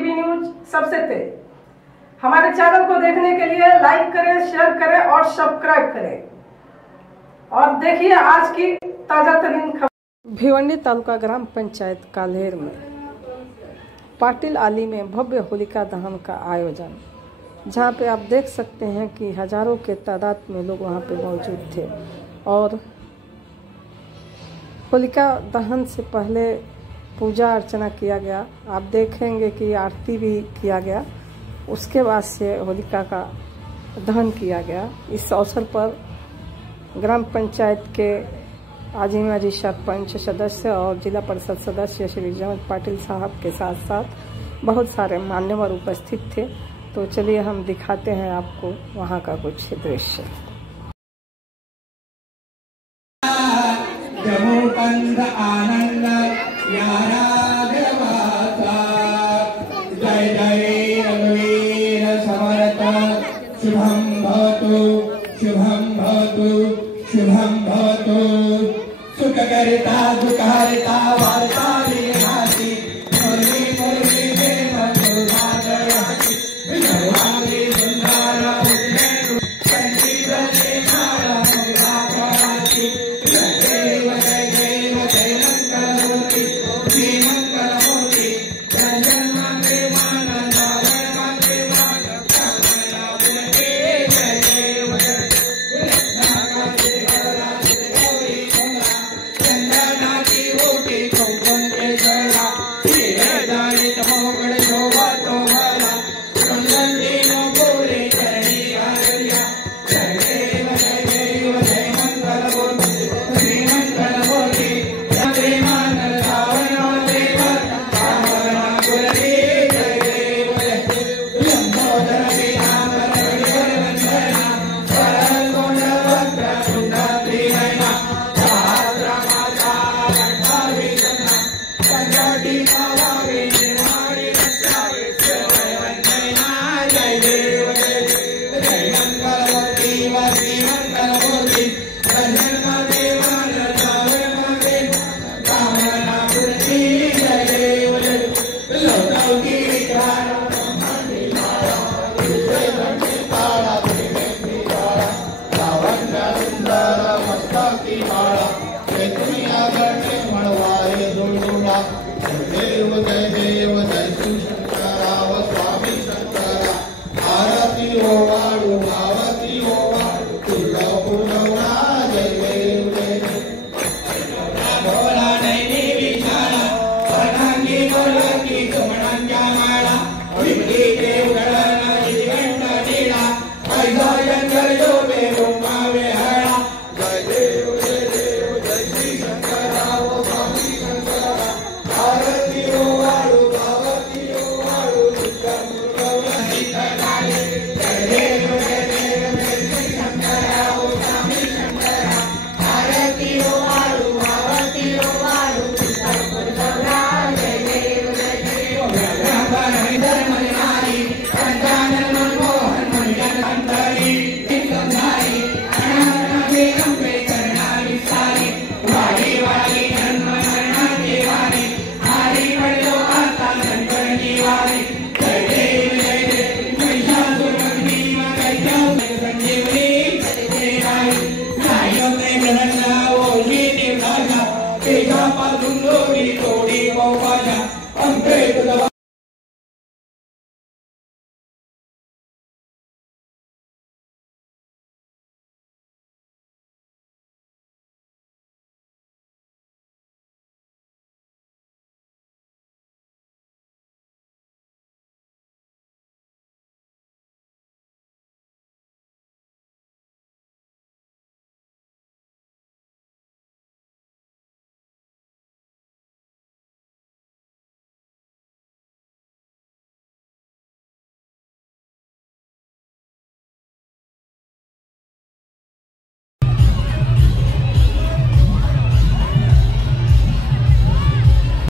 TV news सबसे तेज। हमारे channel को देखने के लिए लाइक करें, शेयर करें और सब्सक्राइब करें और देखिए आज की ताजा तरीन खबर। भिवंडी तालुका ग्राम पंचायत काल्हेर में पाटिल आली में भव्य होलिका दहन का आयोजन, जहां पे आप देख सकते हैं कि हजारों के तादाद में लोग वहां पे मौजूद थे और होलिका दहन से पहले पूजा अर्चना किया गया। आप देखेंगे कि आरती भी किया गया, उसके बाद से होलिका का दहन किया गया। इस अवसर पर ग्राम पंचायत के आजिमाजी सरपंच सदस्य और जिला परिषद सदस्य श्री जमत पाटिल साहब के साथ साथ बहुत सारे मान्यवर उपस्थित थे। तो चलिए हम दिखाते हैं आपको वहाँ का कुछ दृश्य। आनंद जय जय रघुवीर समर्थ शुभम भवतु शुभम भवतु शुभम भवतु सुखकर्ता दुःखहर्ता वार्ता विनाशी मुरली मुरली देव सुधारयाति विनवामि सुंदरा संगीत देवारा मुराकाति जय देव जय मंगलमूर्ति श्री मंगलमूर्ति रंजन देवानंद Jai